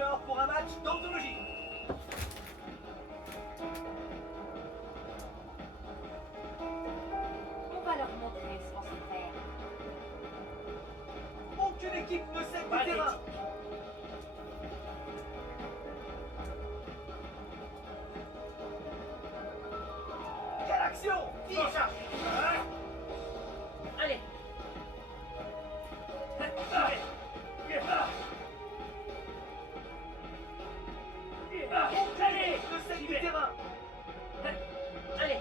junior pour un match d'anthologie. On va leur montrer ce qu'on sait faire. Aucune équipe ne cède du terrain. Quelle action! Tire! Allez. Aucune équipe ne cède du terrain. Allez.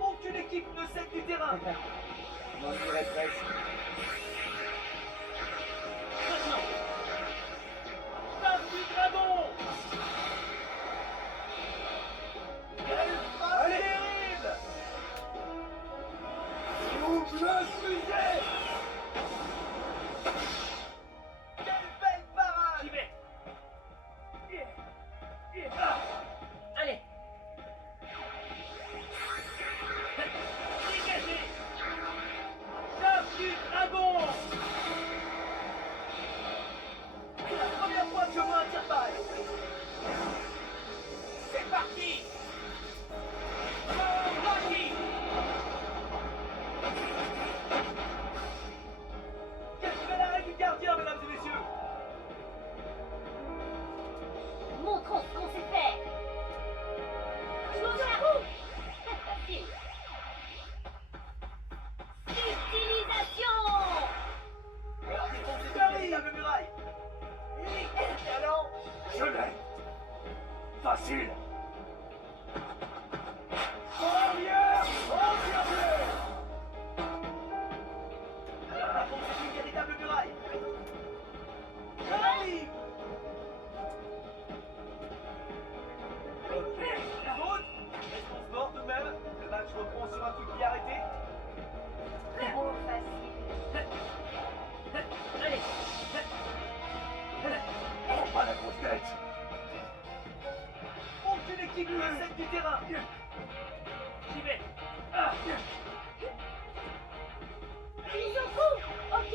Aucune équipe ne cède du terrain. On dirait presque. Maintenant. Passe du dragon. Quelle passe terrible! Ouvre le fusée! Quelle belle parade! J'y vais. Allez. Dégagé! Chape du dragon! C'est la première fois que je vois un tir pareil. C'est parti! Rocky! Quel bel arrêt du gardien, mesdames et messieurs! Montrons ce qu'on sait faire. Jouons sur la roue. C'est facile. Utilisation. Alors défoncez cette véritable muraille! Quel talent! Je l'ai! Facile! Warrior! Défoncez une véritable muraille! J'arrive! Ok, la route! Réponse mort tout de même. Le match reprend sur un coup de pied arrêté. Trop facile. Allez. Oh, pas la grosse tête! Aucune équipe ne cède du terrain. J'y vais. Ils ont coup. Ok.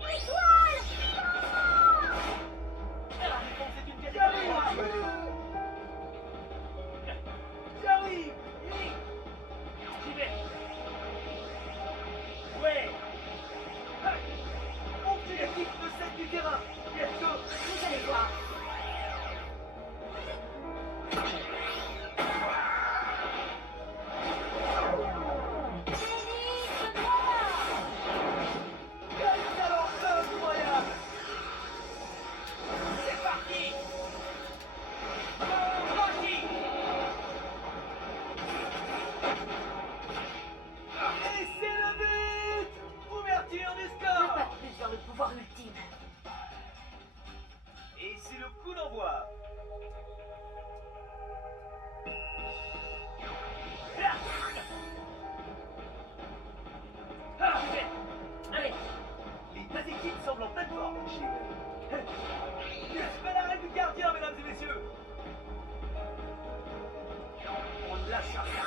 Étoile. Défoncez une véritable muraille. J'arrive! J'y vais. Ouais. Aucune équipe ne cède du terrain. Let's go! Vous allez voir. Tennis droit. Quel talent incroyable! C'est parti! Rocky! Et c'est le but! Ouverture du score! Pas plus vers le pouvoir ultime. Et c'est le coup d'envoi. Allez. Les deux équipes semblent en pleine forme. Bel arrêt du gardien, mesdames et messieurs. On ne lâche rien.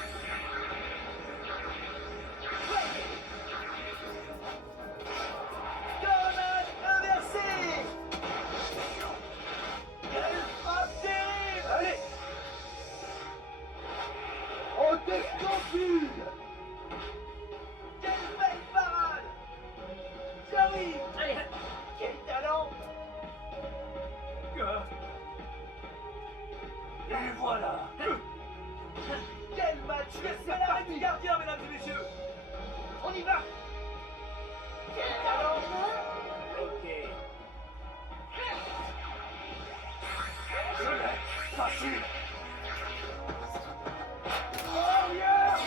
Grenade inversée. Quelle frappe terrible! Allez! On t'excompude! Quelle belle parade! J'arrive! Allez. Quel talent! Et voilà! Quel match! Bel arrêt du gardien, mesdames et messieurs! On y va! Quel talent! Ok. Je l'ai! Facile! Warrior!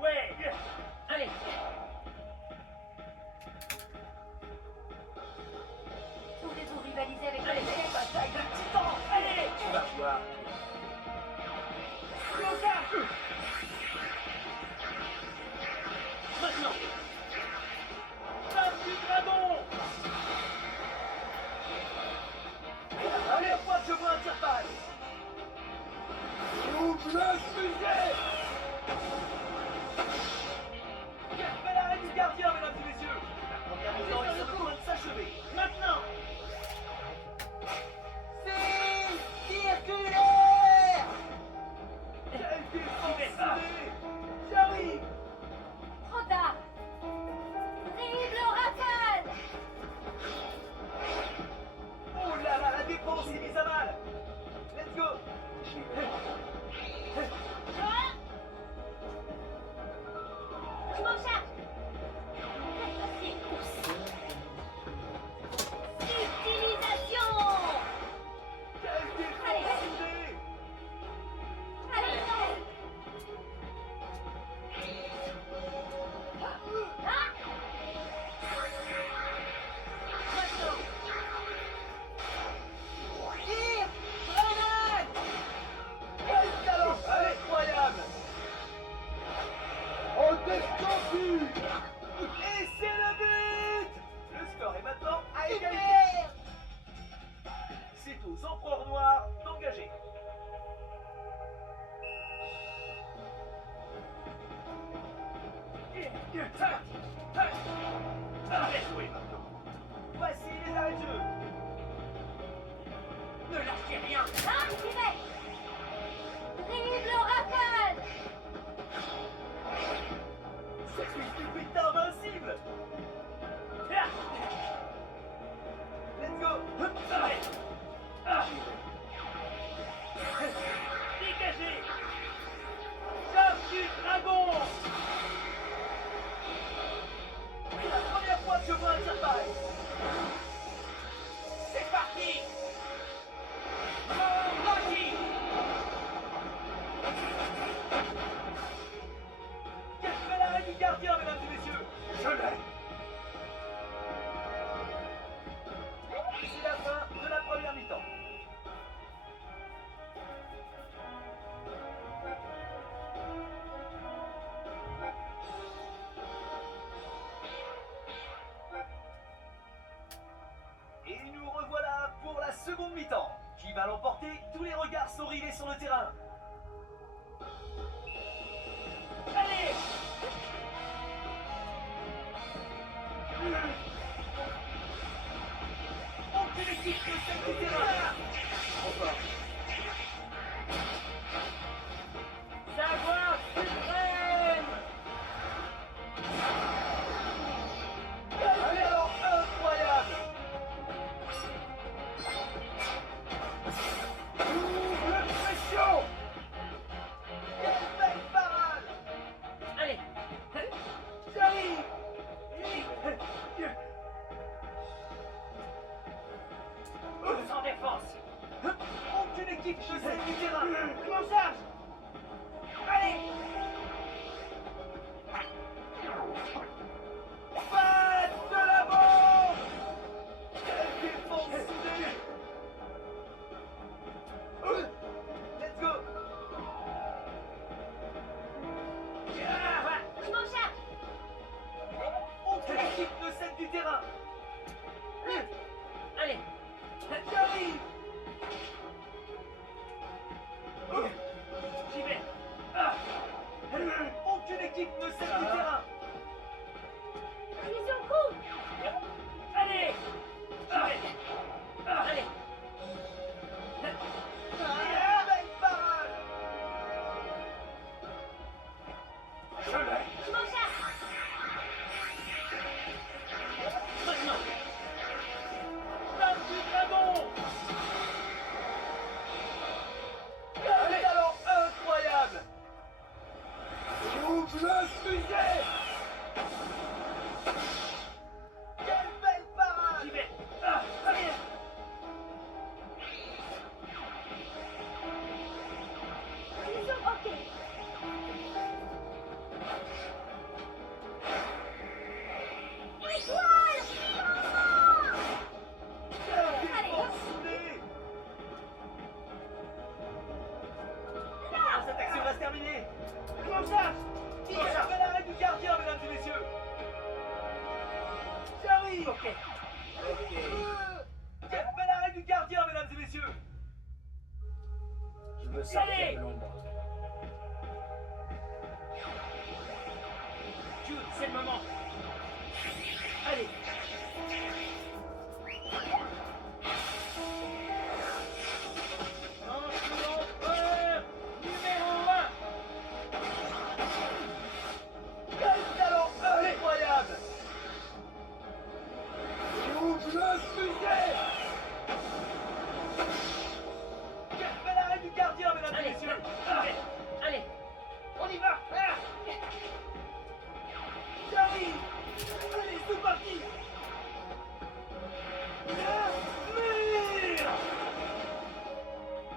Ouais. Allez. Voulez-vous rivaliser avec Allez, les bataille de titans! Allez! Tu vas voir. Maintenant. portée, tous les regards sont rivés sur le terrain. Allez! Aucune équipe ne cède du terrain. Enfin. Savoir suprême. Allez alors, incroyable! Double pression! Quelle belle parade! Allez. J'arrive! Sans défense. Aucune équipe ne cède du terrain! Clochage! Allez! Passe de l'avant! Quelle défense soudée! Let's go! Je m'en charge. Aucune équipe ne cède du terrain! Allez. J'arrive! J'y vais. Aucune équipe ne cède du terrain! Vision coup. Allez. J'y vais. Allez. Belle parade! Je l'ai. Je m'en charge. Maintenant. Passe du dragon! Quel talent incroyable! Double fusée. Quelle belle parade! J'y vais. Allez! Vision ok. Étoile. Quelle défense soudée! Cette action va se terminer! Clochage! Quel bel arrêt du gardien, mesdames et messieurs! J'arrive! Ok. Quel bel arrêt du gardien, mesdames et messieurs! Je me sens Allez. de l'ombre. Jude, c'est le moment. Allez. Empereur numéro 1. Quel talent incroyable! Double fusée. Quel bel arrêt du gardien, mesdames et Allez, messieurs! j'y vais. Allez. On y va! J'arrive! Allez, c'est parti! Merde!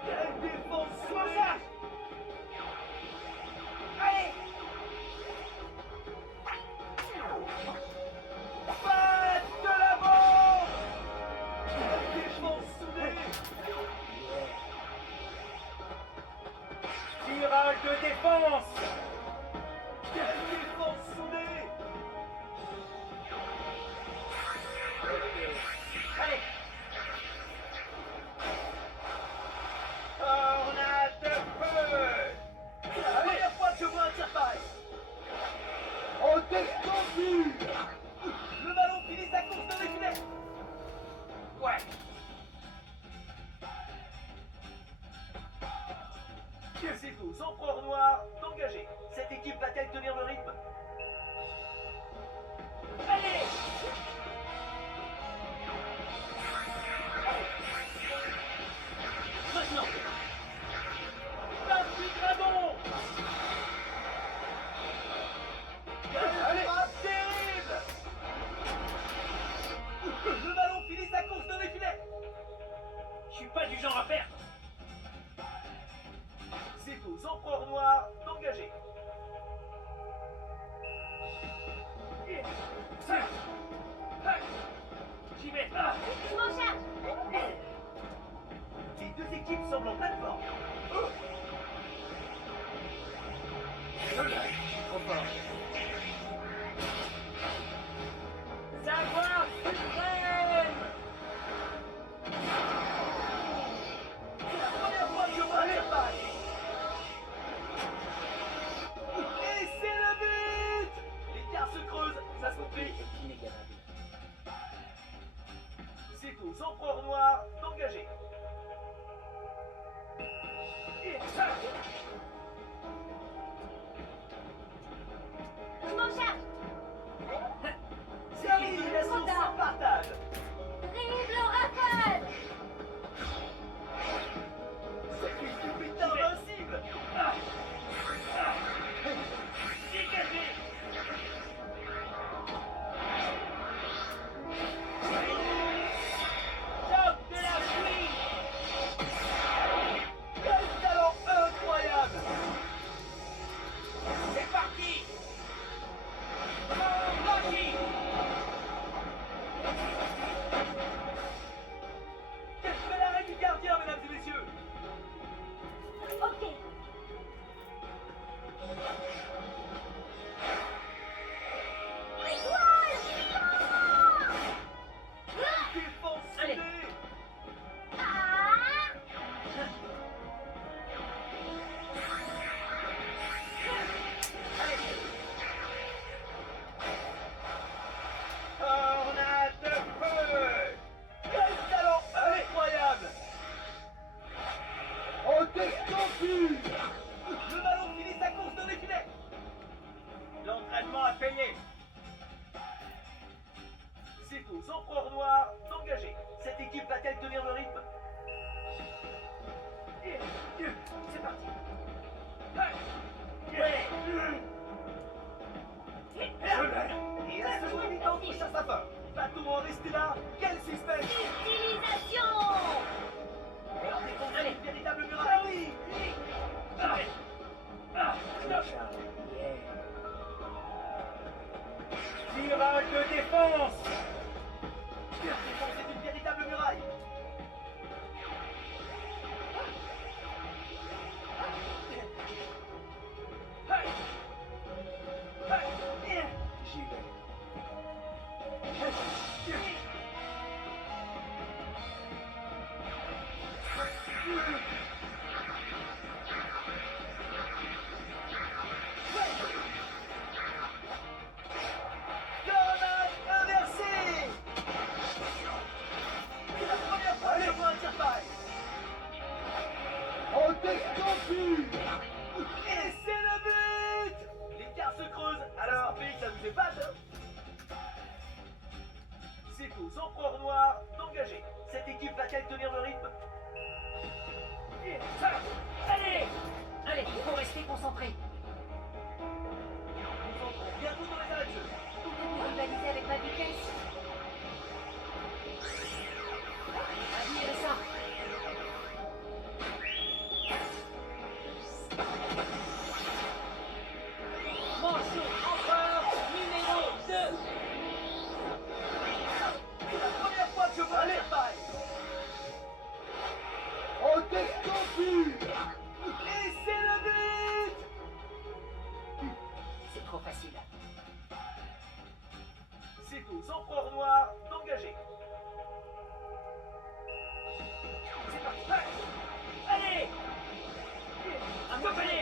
Quelle défense soudée! Allez! Passe de l'avant! Quelle défense soudée! Tirage de défense. Quelle défense soudée! Allez. Tornade de feu! C'est la première fois que je vois un tir pareil! On t'excommunge. Le ballon finit sa course dans les filets! Ouais. C'est tous, empereur noir, d'engager. Cette équipe va-t-elle tenir le rythme? Allez. Maintenant. Passe du dragon! Quelle frappe terrible! Le ballon finit sa course dans les filets! Je suis pas du genre à perdre. C'est tous, empereur noir, d'engager. J'y vais. Je m'en charge. Les deux équipes semblent en pleine forme. Je l'ai. Trop fort. Savoir suprême. tous, empereur noir, engagé. Je m'en charge. Civilisation sans partage. Dribble rafale. C'est invincible. Dégagez. Choc de la pluie. Quel talent incroyable. C'est parti. Parti. Quelle fait l'arrêt du gardien, mesdames et messieurs. Ok. Défense Allez. soudée. Ah. Tornade de feu. Quel talent incroyable. En descendu. Le ballon finit sa course dans les filets. L'entraînement a payé. C'est tous, empereur noir, engagé. Cette équipe va-t-elle tenir le rythme? C'est parti. Et la seconde mi-temps touche à sa fin. Va-t-on en rester là? Quel suspense! Utilisation. Alors défoncer une véritable muraille. Tirage de défense. Défoncer une véritable muraille. J'y vais. Grenade inversée. C'est la première fois que je vois un tire-pareil. En descendu. Et c'est le but. L'écart se creuse, alors Félix, ça vous épate, hein? C'est tous, empereur noir, engagé. Cette équipe va-t-elle tenir le rythme? Allez. Allez, il faut rester concentré. Nous entrons bientôt dans les arrêts de jeu. Vous pouvez rivaliser avec ma vitesse. Admirez ça. Mention empereur numéro 2. C'est la première fois que je vois un tire-pareil. En descendu. Et c'est le but. C'est trop facile. C'est tous, empereur noir, engagé. C'est parti. Allez. Un peu pelé.